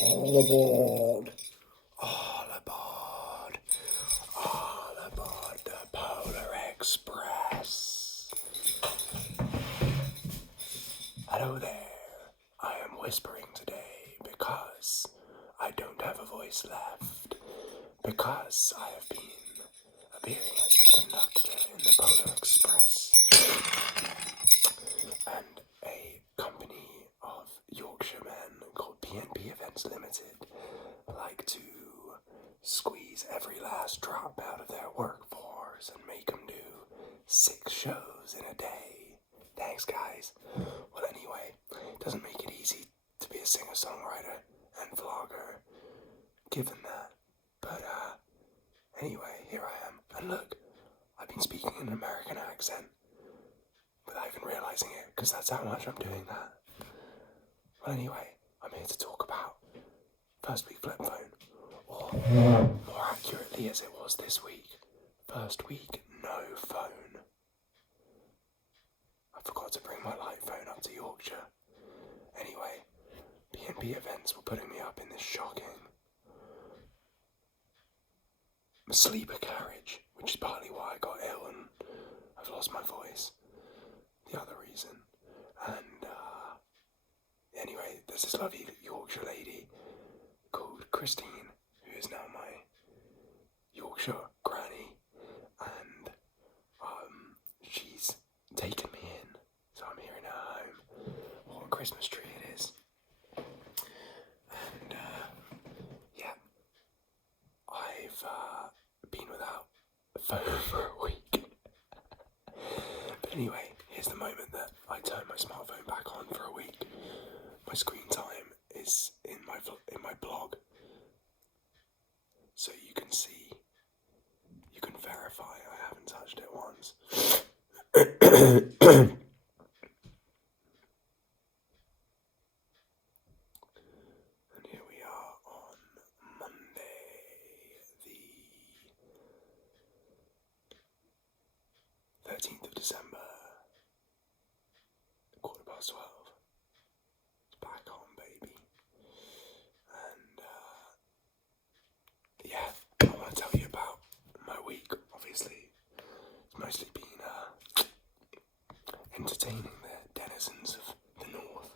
All aboard. All aboard. All aboard the Polar Express. Hello there. I am whispering today because I don't have a voice left. Because I have been appearing as the conductor in the Polar Express. And a company of Yorkshiremen called PNP Events Limited like to squeeze every last drop out of their workforce and make them do 6 shows in a day. Thanks, guys. Well, anyway, it doesn't make it easy to be a singer-songwriter and vlogger, given that. But, anyway, here I am. And look, I've been speaking in an American accent without even realising it, because that's how much I'm doing that. Well, anyway, I'm here to talk about FirstWeek flip phone, or more accurately as it was this week, FirstWeek no phone. I forgot to bring my light phone up to Yorkshire. Anyway, PNP Events were putting me up in this shocking sleeper carriage, which is partly why I got ill and I've lost my voice. The other reason. And anyway, there's this lovely Yorkshire lady called Christine, who is now my Yorkshire granny, and she's taken me in, so I'm here in her home. What a Christmas tree it is. And yeah, I've been without a phone for a week. But anyway, here's the moment that I turn my smartphone back on for a week. My screen time is in my blog, so you can see, you can verify I haven't touched it once. And here we are on Monday, the 13th of December. 12:15. It's back on, baby. And yeah, I want to tell you about my week. Obviously, it's mostly been entertaining the denizens of the north.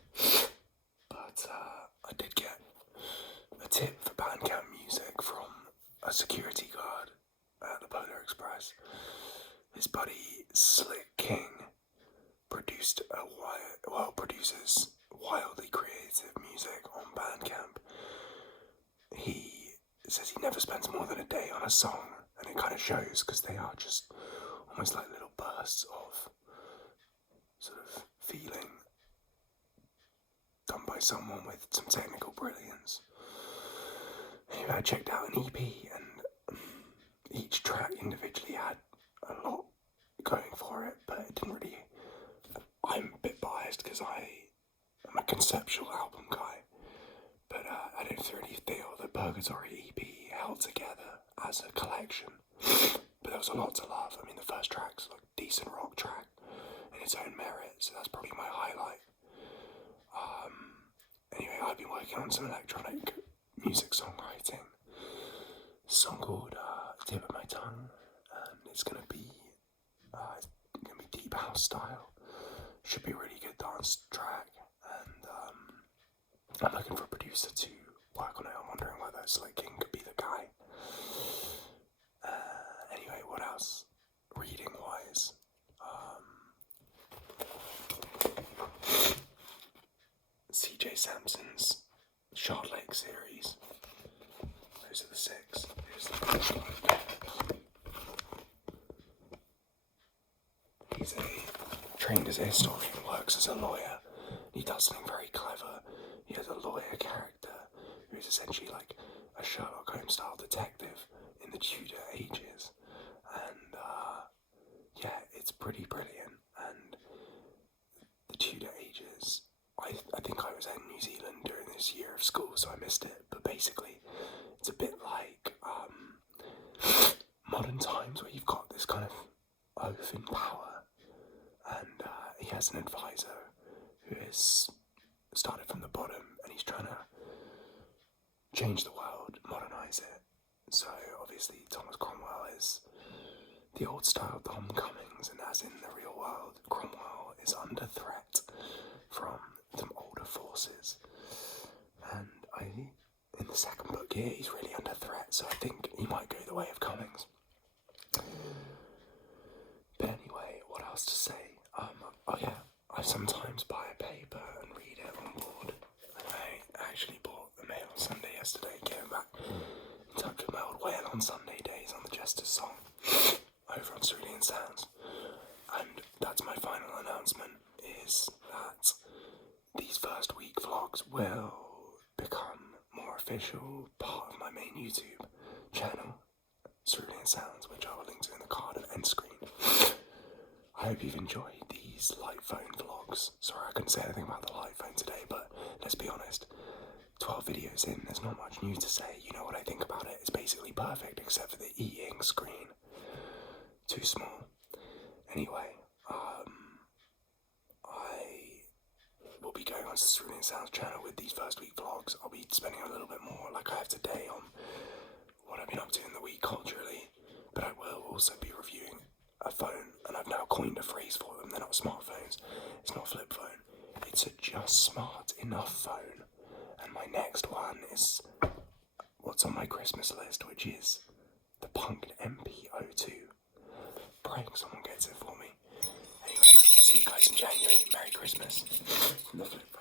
But I did get a tip for Bandcamp music from a security guard at the Polar Express. His buddy Slick King produces wildly creative music on Bandcamp. He says he never spends more than a day on a song, and it kind of shows, because they are just almost like little bursts of sort of feeling done by someone with some technical brilliance. Anyway, I checked out an EP, and each track individually had a lot going for it, but it didn't really. I'm a bit biased because I'm a conceptual album guy, but I didn't really feel the Purgatory EP held together as a collection. But there was a lot to love. I mean, the first track's like a decent rock track in its own merit, so that's probably my highlight. Anyway, I've been working on some electronic music songwriting. A song called Tip of My Tongue, and it's gonna be deep house style. Should be a really good dance track, and I'm looking for a producer to work on it. I'm wondering whether Slick King could be the guy. Anyway, what else? Reading wise, CJ Sampson's Shardlake series. Those are the 6. Here's the first one. He's trained as a historian, works as a lawyer. He does something very clever. He has a lawyer character who is essentially like a Sherlock Holmes style detective in the Tudor ages. And yeah, it's pretty brilliant. And the Tudor ages, I think I was in New Zealand during this year of school, so I missed it. But basically, it's a bit like modern times, where you've got this kind of oath in power. And he has an advisor who has started from the bottom, and he's trying to change the world, modernise it. So obviously Thomas Cromwell is the old style Tom Cummings, and as in the real world, Cromwell is under threat from some older forces. And in the second book here, he's really under threat, so I think he might go the way of Cummings. But anyway, what else to say? I sometimes buy a paper and read it on board. And I actually bought the Mail on Sunday yesterday, getting back in touch with my old whale on Sunday days on the Jester's Song over on Cerulean Sounds. And that's my final announcement, is that these first week vlogs will become more official part of my main YouTube channel, Cerulean Sounds, which I will link to in the card and end screen. I hope you've enjoyed these light phone vlogs. Sorry I couldn't say anything about the light phone today, but let's be honest, 12 videos in, there's not much new to say. You know what I think about it, it's basically perfect except for the e-ink screen. Too small. Anyway, I will be going on to the Cerulean Sounds channel with these first week vlogs. I'll be spending a little bit more, like I have today, on what I've been up to in the week culturally, but I will also be reviewing a phone, and I've now coined a phrase for them. They're not smartphones, it's not a flip phone, it's a just smart enough phone. And my next one is what's on my Christmas list, which is the Punkt MP02. Praying someone gets it for me. Anyway, I'll see you guys in January. Merry Christmas from the flip phone.